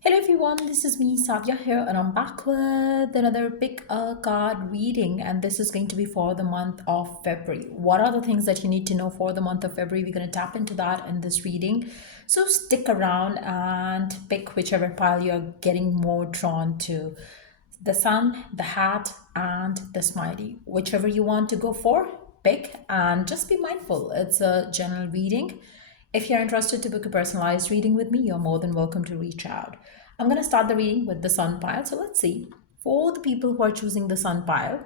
Hello everyone, this is me Sadia here, and I'm back with another big card reading, and this is going to be for the month of February. What are the things that you need to know for the month of February? We're going to tap into that in this reading. So stick around and pick whichever pile you're getting more drawn to. The sun, the hat, and the smiley. Whichever you want to go for, pick and just be mindful. It's a general reading. If you're interested to book a personalized reading with me, you're more than welcome to reach out. I'm going to start the reading with the sun pile. So let's see. For the people who are choosing the sun pile,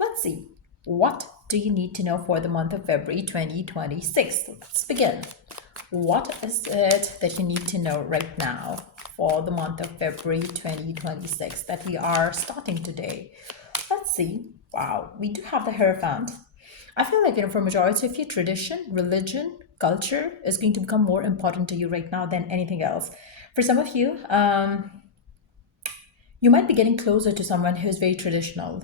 let's see. What do you need to know for the month of February 2026? Let's begin. What is it that you need to know right now for the month of February 2026 that we are starting today? Let's see. Wow, we do have the Hierophant. I feel like, for majority of your tradition, religion, culture is going to become more important to you right now than anything else. For some of you, you might be getting closer to someone who's very traditional,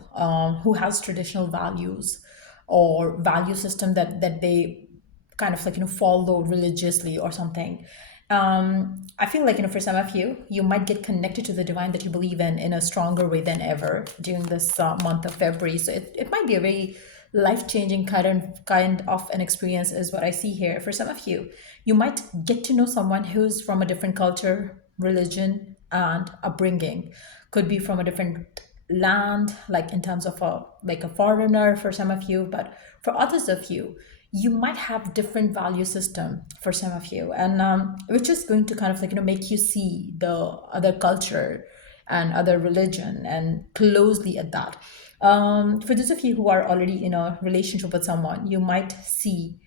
who has traditional values or value system that they kind of follow religiously or something. I feel like, for some of you, you might get connected to the divine that you believe in a stronger way than ever during this month of February. So it might be a very life-changing kind of an experience is what I see here. For some of you, you might get to know someone who's from a different culture, religion, and upbringing. Could be from a different land, like in terms of a foreigner for some of you, but for others of you, you might have different value system for some of you, and which is going to kind of make you see the other culture and other religion and closely at that. For those of you who are already in a relationship with someone, you might see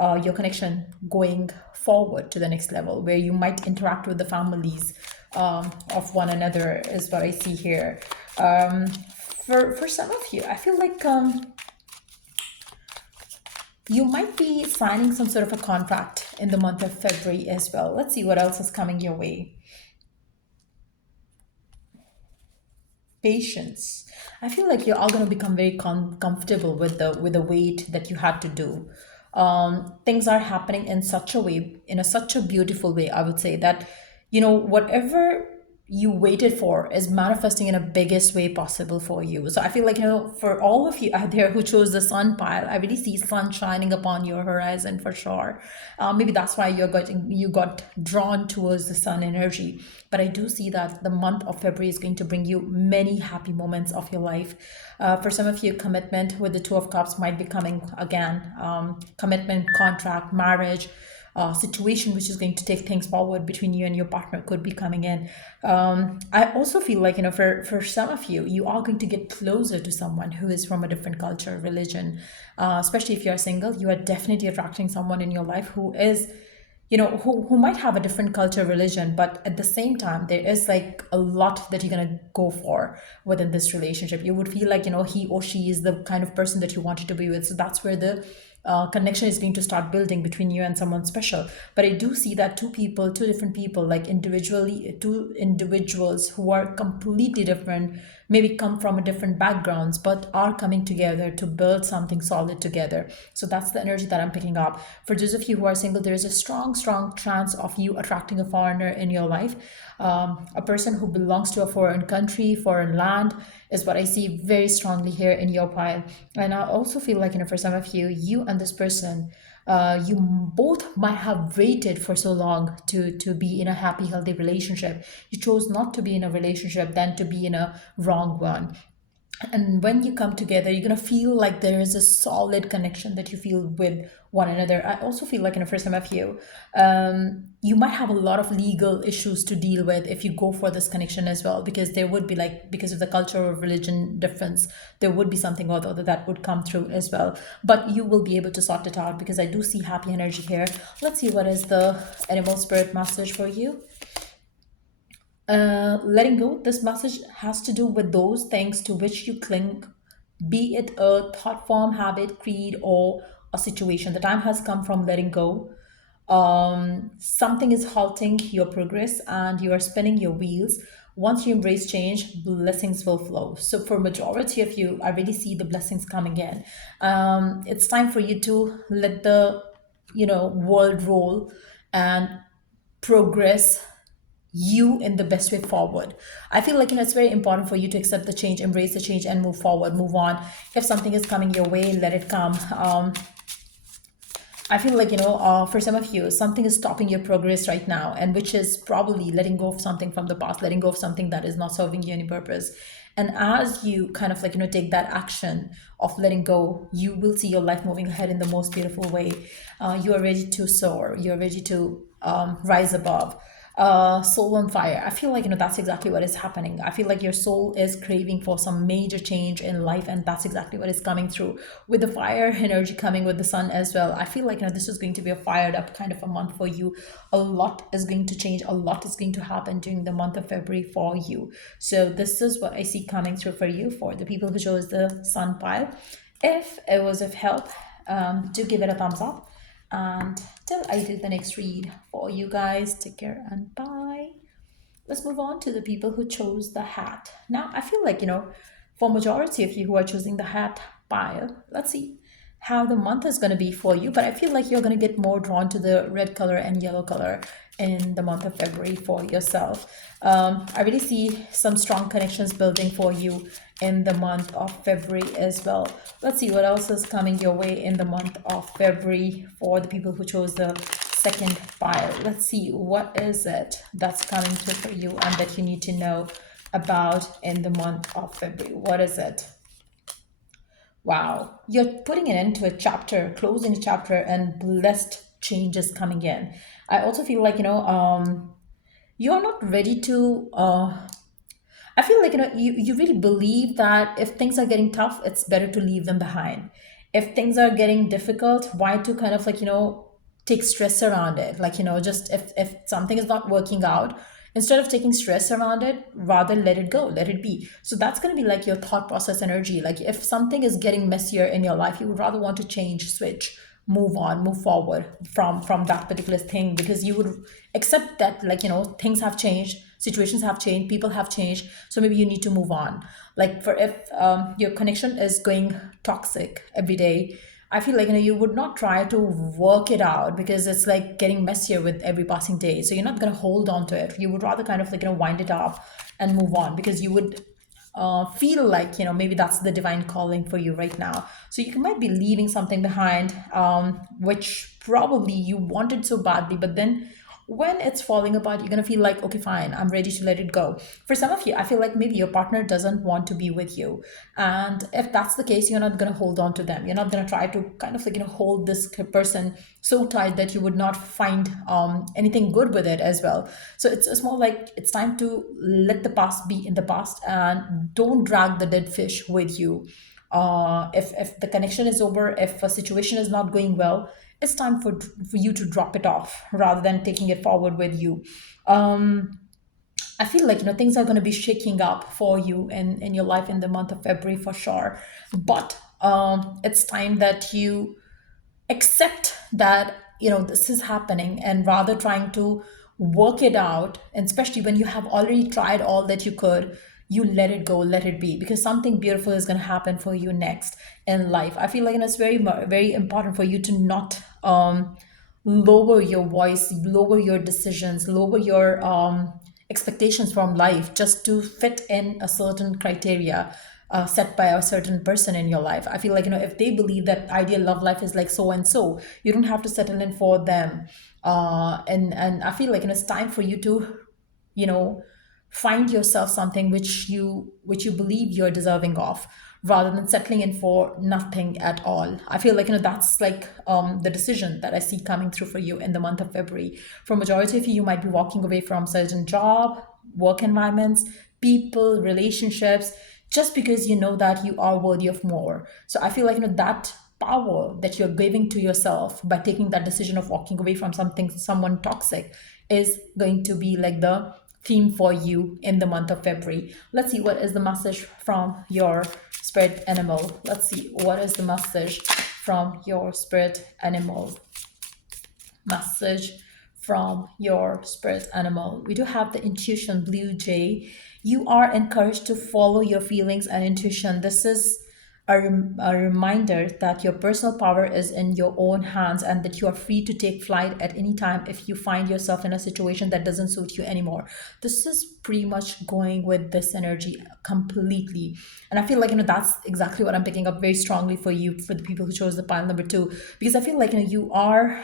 your connection going forward to the next level, where you might interact with the families of one another, is what I see here. For some of you, I feel like you might be signing some sort of a contract in the month of February as well. Let's see what else is coming your way. Patience. I feel like you're all going to become very comfortable with the wait that you had to do. Things are happening in such a way, in a such a beautiful way, I would say, that whatever you waited for is manifesting in a biggest way possible for you. So I feel like, for all of you out there who chose the sun pile, I really see sun shining upon your horizon for sure. Maybe that's why you got drawn towards the sun energy. But I do see that the month of February is going to bring you many happy moments of your life. For some of you, commitment with the Two of Cups might be coming again. Commitment, contract, marriage, situation which is going to take things forward between you and your partner could be coming in. I also feel like, for some of you, you are going to get closer to someone who is from a different culture, religion. Especially if you're single, you are definitely attracting someone in your life who is, who might have a different culture, religion, but at the same time there is like a lot that you're going to go for within this relationship. You would feel like, he or she is the kind of person that you wanted to be with. So that's where the connection is going to start building between you and someone special. But I do see that two different people, like individually, two individuals who are completely different, maybe come from a different backgrounds, but are coming together to build something solid together. So that's the energy that I'm picking up. For those of you who are single, there is a strong chance of you attracting a foreigner in your life. A person who belongs to a foreign country, foreign land, is what I see very strongly here in your pile. And I also feel like, for some of you, you and this person, you both might have waited for so long to be in a happy, healthy relationship. You chose not to be in a relationship than to be in a wrong one. And when you come together, you're going to feel like there is a solid connection that you feel with one another. I also feel like, for some of you, you might have a lot of legal issues to deal with if you go for this connection as well, because there would be, like, because of the culture or religion difference, there would be something or the other that would come through as well. But you will be able to sort it out, because I do see happy energy here. Let's see what is the animal spirit message for you. Letting go, this message has to do with those things to which you cling, be it a thought form, habit, creed, or a situation. The time has come from letting go. Something is halting your progress and you are spinning your wheels. Once you embrace change, blessings will flow. So for majority of you, I really see the blessings coming in. It's time for you to let the world roll and progress you in the best way forward. I feel like, it's very important for you to accept the change, embrace the change, and move forward, move on. If something is coming your way, let it come. I feel like, for some of you, something is stopping your progress right now, and which is probably letting go of something from the past, letting go of something that is not serving you any purpose. And as you kind of like, take that action of letting go, you will see your life moving ahead in the most beautiful way. You are ready to soar, you're ready to rise above. Soul on fire. I feel like, that's exactly what is happening. I feel like your soul is craving for some major change in life, and that's exactly what is coming through with the fire energy coming with the sun as well. I feel like, this is going to be a fired up kind of a month for you. A lot is going to change, a lot is going to happen during the month of February for you. So this is what I see coming through for you, for the people who chose the sun pile. If it was of help, do give it a thumbs up. And till I do the next read for you guys, take care and bye. Let's move on to the people who chose the hat. Now, I feel like, for majority of you who are choosing the hat pile, let's see how the month is going to be for you. But I feel like you're going to get more drawn to the red color and yellow color in the month of February for yourself. I really see some strong connections building for you in the month of February as well. Let's see what else is coming your way in the month of February for the people who chose the second pile. Let's see what is it that's coming through for you and that you need to know about in the month of February. What is it? Wow, you're putting it into a chapter, closing a chapter, and blessed changes coming in. I also feel like, you're not ready to I feel like, you really believe that if things are getting tough, it's better to leave them behind. If things are getting difficult, why to kind of like, take stress around it? Like, just if something is not working out, instead of taking stress around it, rather let it go, let it be. So that's going to be like your thought process energy. Like if something is getting messier in your life, you would rather want to change, switch, move on, move forward from that particular thing, because you would accept that, like, things have changed, situations have changed, people have changed, so maybe you need to move on. Like for if your connection is going toxic every day, I feel like, you would not try to work it out, because it's like getting messier with every passing day, so you're not going to hold on to it. You would rather kind of like, wind it up and move on, because you would feel like, maybe that's the divine calling for you right now. So you might be leaving something behind, which probably you wanted so badly, but then when it's falling apart, you're going to feel like, okay, fine, I'm ready to let it go. For some of you, I feel like maybe your partner doesn't want to be with you, and if that's the case, you're not going to hold on to them. You're not going to try to kind of like, hold this person so tight that you would not find anything good with it as well. So it's more like it's time to let the past be in the past, and don't drag the dead fish with you. If the connection is over, if a situation is not going well, it's time for you to drop it off rather than taking it forward with you. I feel like, things are going to be shaking up for you in your life in the month of February for sure. But it's time that you accept that, this is happening, and rather trying to work it out, and especially when you have already tried all that you could, you let it go, let it be, because something beautiful is going to happen for you next in life. I feel like, it's very important for you to not lower your voice, lower your decisions, lower your expectations from life just to fit in a certain criteria set by a certain person in your life. I feel like, if they believe that ideal love life is like so and so, you don't have to settle in for them. And I feel like, it's time for you to, you know, find yourself something which you believe you're deserving of, rather than settling in for nothing at all. I feel like, that's like the decision that I see coming through for you in the month of February. For majority of you, you might be walking away from certain job, work environments, people, relationships, just because you know that you are worthy of more. So I feel like, that power that you're giving to yourself by taking that decision of walking away from someone toxic, is going to be like the theme for you in the month of February. Let's see what is the message from your spirit animal. Let's see what is the message from your spirit animal. Message from your spirit animal. We do have the intuition blue jay. You are encouraged to follow your feelings and intuition. This is a reminder that your personal power is in your own hands and that you are free to take flight at any time if you find yourself in a situation that doesn't suit you anymore. This is pretty much going with this energy completely. And I feel like, that's exactly what I'm picking up very strongly for you, for the people who chose the pile number two, because I feel like, you are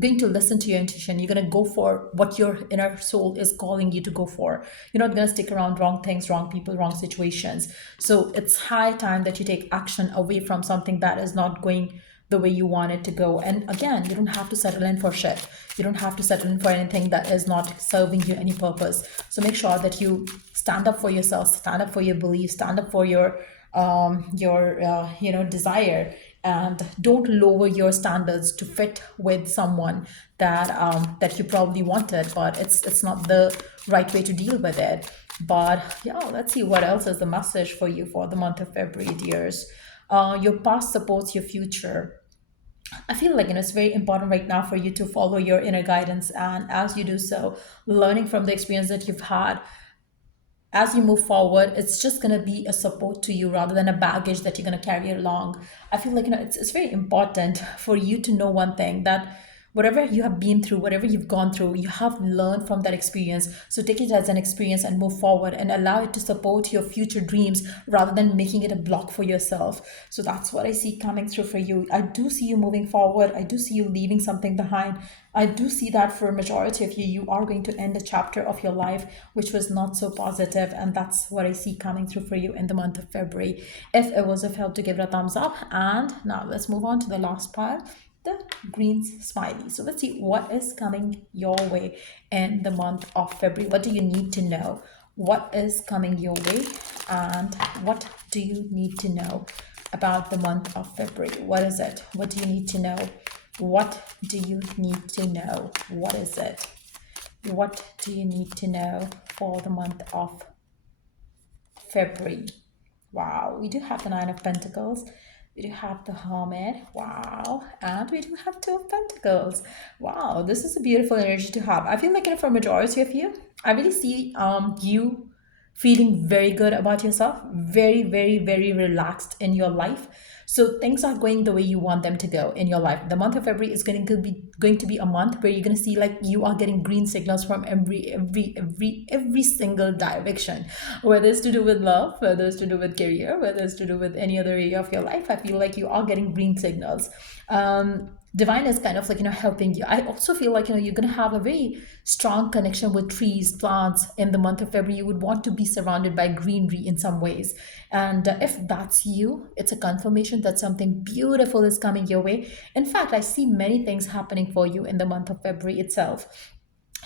going to listen to your intuition. You're going to go for what your inner soul is calling you to go for. You're not going to stick around wrong things, wrong people, wrong situations. So it's high time that you take action away from something that is not going the way you want it to go. And again, you don't have to settle in for shit. You don't have to settle in for anything that is not serving you any purpose. So make sure that you stand up for yourself, stand up for your beliefs, stand up for your desire, and don't lower your standards to fit with someone that you probably wanted, but it's not the right way to deal with it. But yeah, let's see what else is the message for you for the month of February, dears. Your past supports your future. I feel like, it's very important right now for you to follow your inner guidance, and as you do so, learning from the experience that you've had, as you move forward, it's just going to be a support to you rather than a baggage that you're going to carry along. I feel like, it's very important for you to know one thing, that whatever you have been through, whatever you've gone through, you have learned from that experience. So take it as an experience and move forward and allow it to support your future dreams rather than making it a block for yourself. So that's what I see coming through for you. I do see you moving forward. I do see you leaving something behind. I do see that for a majority of you, you are going to end a chapter of your life which was not so positive, and that's what I see coming through for you in the month of February. If it was of help, to give it a thumbs up. And now let's move on to the last part, the green smiley. So let's see what is coming your way in the month of February. What do you need to know? What is coming your way, and what do you need to know about the month of February? What is it? What do you need to know? What do you need to know? What is it? What do you need to know for the month of February? Wow, we do have the Nine of Pentacles. We do have the Hermit. Wow. And we do have Two of Pentacles. Wow, this is a beautiful energy to have. I feel like, for a majority of you, I really see you feeling very good about yourself, very, very, very relaxed in your life. So things are going the way you want them to go in your life. The month of February is going to be a month where you're going to see like you are getting green signals from every single direction, whether it's to do with love, whether it's to do with career, whether it's to do with any other area of your life. I feel like you are getting green signals. Divine is kind of like, helping you. I also feel like, you're going to have a very strong connection with trees, plants in the month of February. You would want to be surrounded by greenery in some ways. And if that's you, it's a confirmation that something beautiful is coming your way. In fact, I see many things happening for you in the month of February itself.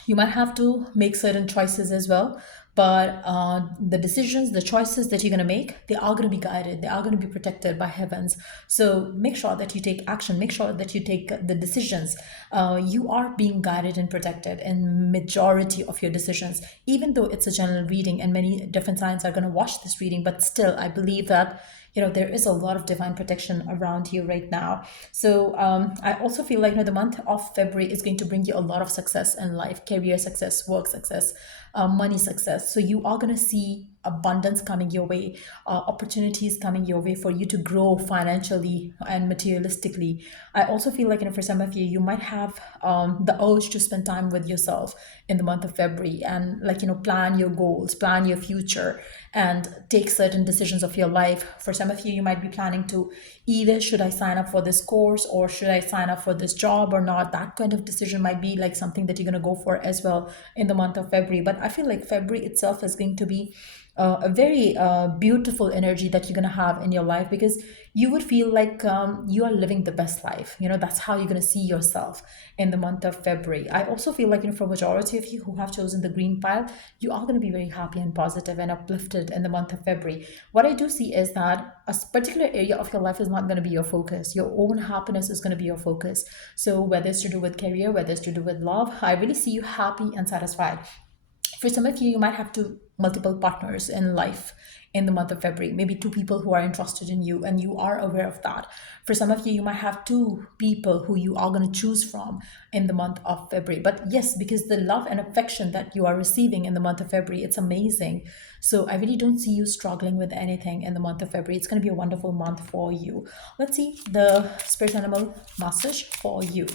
You might have to make certain choices as well, but the decisions, the choices that you're going to make, they are going to be guided, they are going to be protected by heavens. So make sure that you take action, make sure that you take the decisions. You are being guided and protected in majority of your decisions, even though it's a general reading and many different signs are going to watch this reading. But still, I believe that there is a lot of divine protection around you right now. So I also feel like, the month of February is going to bring you a lot of success in life, career success, work success, money success. So you are going to see abundance coming your way, opportunities coming your way for you to grow financially and materialistically. I also feel like, for some of you, you might have the urge to spend time with yourself in the month of February and like, plan your goals, plan your future, and take certain decisions of your life. For some of you, you might be planning to either should I sign up for this course or should I sign up for this job or not. That kind of decision might be like something that you're going to go for as well in the month of February. But I feel like February itself is going to be a very beautiful energy that you're going to have in your life, because you would feel like you are living the best life. That's how you're going to see yourself in the month of February. I also feel like, for a majority of you who have chosen the green pile, you are going to be very happy and positive and uplifted in the month of February. What I do see is that a particular area of your life is not going to be your focus. Your own happiness is going to be your focus. So whether it's to do with career, whether it's to do with love, I really see you happy and satisfied. For some of you, you might have two multiple partners in life in the month of February, maybe two people who are interested in you, and you are aware of that. For some of you, you might have two people who you are going to choose from in the month of February. But yes, because the love and affection that you are receiving in the month of February, it's amazing. So I really don't see you struggling with anything in the month of February. It's going to be a wonderful month for you. Let's see the spirit animal message for you.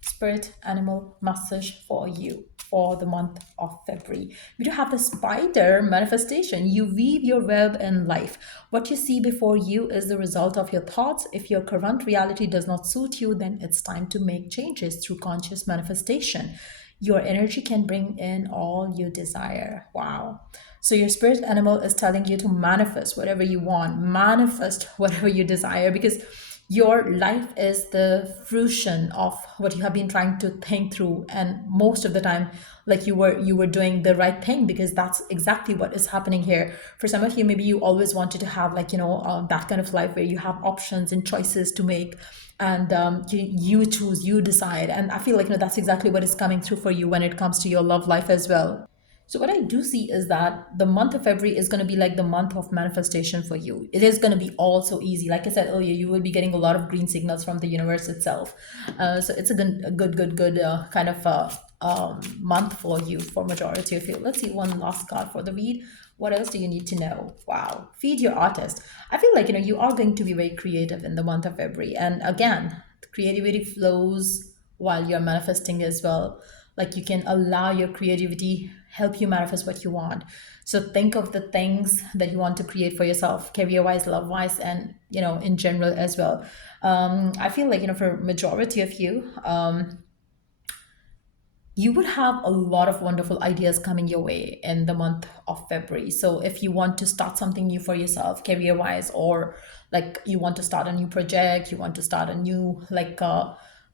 Spirit animal message for you for the month of February. We do have the spider manifestation. You weave your web in life. What you see before you is the result of your thoughts. If your current reality does not suit you, then it's time to make changes through conscious manifestation. Your energy can bring in all you desire. Wow. So your spirit animal is telling you to manifest whatever you want, manifest whatever you desire, because your life is the fruition of what you have been trying to think through, and most of the time, like you were doing the right thing, because that's exactly what is happening here. For some of you, maybe you always wanted to have, like, that kind of life where you have options and choices to make, and you choose, you decide. And I feel like, that's exactly what is coming through for you when it comes to your love life as well. So what I do see is that the month of February is going to be like the month of manifestation for you. It is going to be all so easy. Like I said earlier, you will be getting a lot of green signals from the universe itself. So it's a good kind of month for you for majority of you. Let's see one last card for the read. What else do you need to know? Wow, feed your artist. I feel like, you are going to be very creative in the month of February, and again, creativity flows while you're manifesting as well. Like, you can allow your creativity help you manifest what you want. So think of the things that you want to create for yourself, career wise, love wise, and in general as well. I feel like, for majority of you, you would have a lot of wonderful ideas coming your way in the month of February. So if you want to start something new for yourself, career wise, or like you want to start a new project, you want to start a new, like,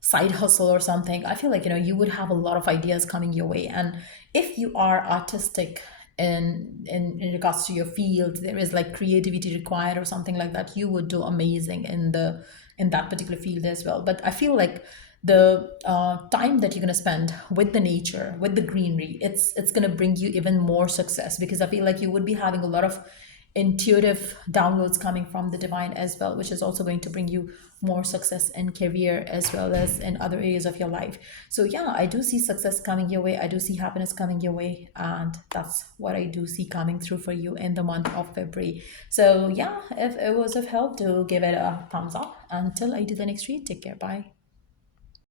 side hustle or something, I feel like, you would have a lot of ideas coming your way. And if you are artistic in regards to your field, there is like creativity required or something like that, you would do amazing in that particular field as well. But I feel like the time that you're going to spend with the nature, with the greenery, it's going to bring you even more success, because I feel like you would be having a lot of intuitive downloads coming from the divine as well, which is also going to bring you more success in career as well as in other areas of your life. So yeah, I do see success coming your way, I do see happiness coming your way, and that's what I do see coming through for you in the month of February. So yeah, if it was of help, do give it a thumbs up. Until I do the next read, take care, bye.